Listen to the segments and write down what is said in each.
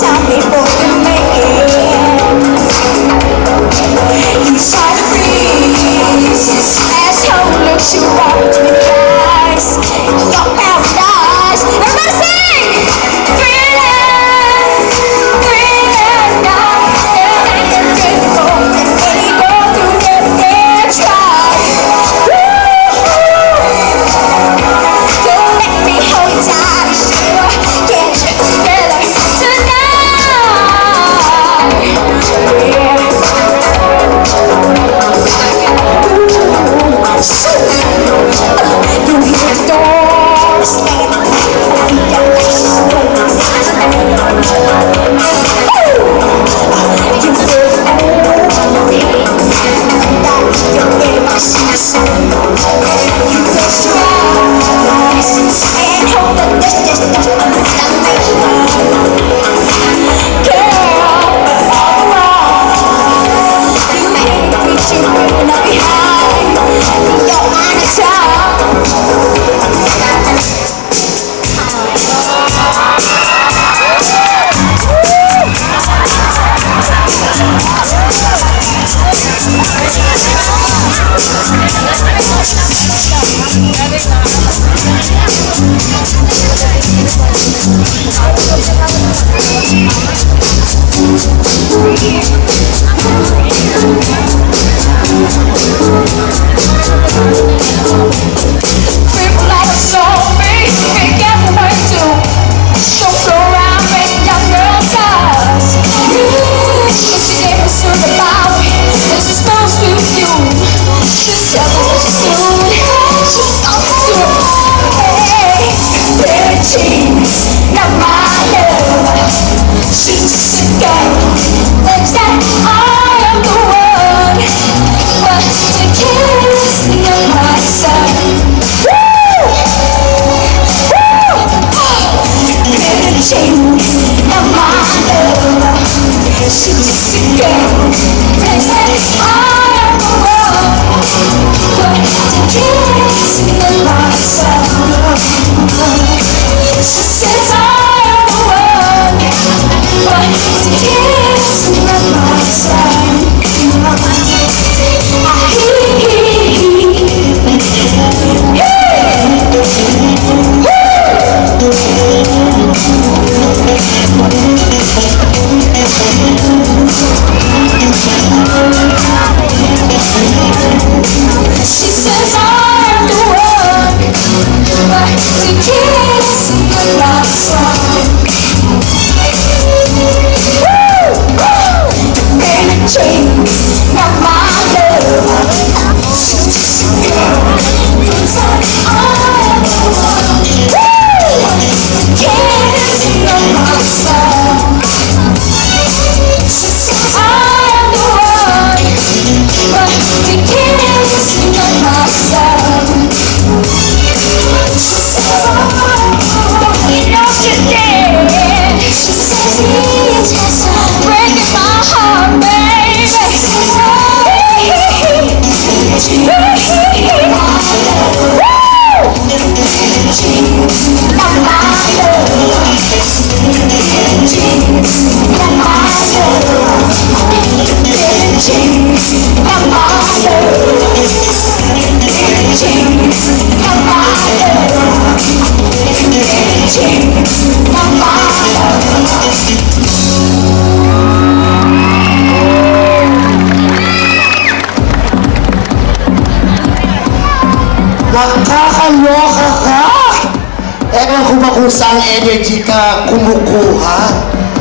Some people can make it. You try to breathe. Asshole looks you right between the eyes. Your paradise. Everybody sing! Thriller, thriller night. And beautiful. And when you go through everything, try. Don't let me hold you tight. Sure, get you together tonight. Yeah. You hear the door slam. You feel that you're in my shoes. You close your eyes and hope that this doesn't understand me. Girl, all wrong. You made me reach you up behind. You're on the top. People like a zombie, be careful what you do. Don't go around breaking young girls' hearts. If you never serve the power, this is supposed to be you. Just tell me what you're doing. She's on the door. Hey, pretty jeans, not my love. She's just a girl. Thinks that I am the one, but to kiss me myself. Woo! Woo! Pretty jeans, not my love. She's just a girl. Thinks that I am the one, but to kiss me myself. She says I am the one, but to kiss me myself. She says I am the one, but to kiss me myself. Jeans, not my love. She's just a girl. Thinks that I am the one. Kiss me myself. She says I am the one, but to kiss me myself. She says I am the one. You know she did. She says he's just breaking my heart, baby. Nakakaloka ka! Ewan ko ba kung saan energy ka kumukuha?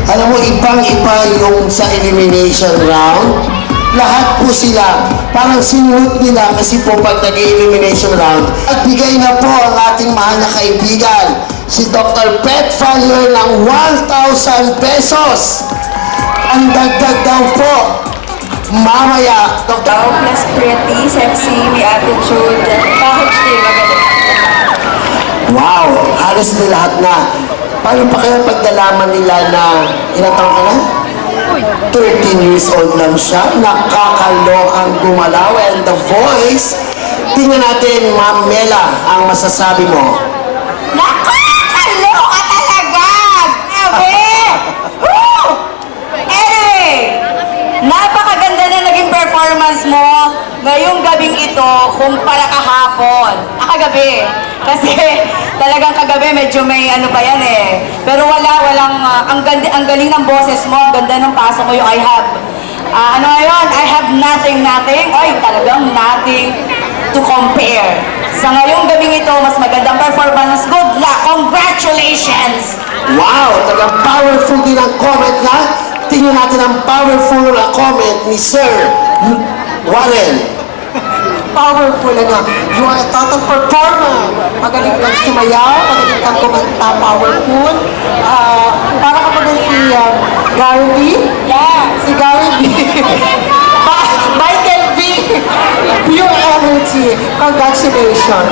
Alam mo, ibang-iba yung sa elimination round. Lahat po sila, parang sinunod nila kasi po pag nag-elimination round. At bigay na po ang ating mahal na kaibigan, si Dr. Pet Falier ng 1,000 pesos. Ang dagdag daw po, mamaya, Dr. Plus pretty, sexy, may attitude, package din, magaling. Wow, halos na lahat na. Paano pa kaya pagdalaman nila na ilang taon ka na? 13 years old lang siya. Nakakalokang gumalaw. And The Voice, tingnan natin, Ma'am Mela, ang masasabi mo. Nakakaloka talaga! Grabe! Woo! kagabi. Kasi talagang kagabi medyo may ano pa yan eh. Pero walang, ang galing ng boses mo, ang ganda ng pasok mo yung I have. Ano ngayon? I have nothing. Ay, talagang nothing to compare. Sa ngayong gabing ito, mas magandang performance. Good luck! Congratulations! Wow! Talagang powerful din ang comment niya. Tingnan natin ang powerful comment ni Sir Warren. Powerful, ano? You are a total performer. Magaling kang sumayaw, magaling kang kumanta, powerful. Para ka magaling si Gary V. Yeah, si Gary V. Michael V. Pure energy. Congratulations.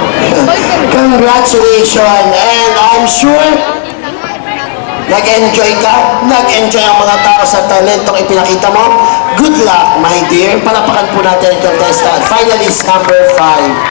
Congratulations! And I'm sure nag-enjoy ka, nag-enjoy ang mga tao sa talentong ipinakita mo. Good luck, my dear. Palapakan po natin ang contestant. Finalist number 5.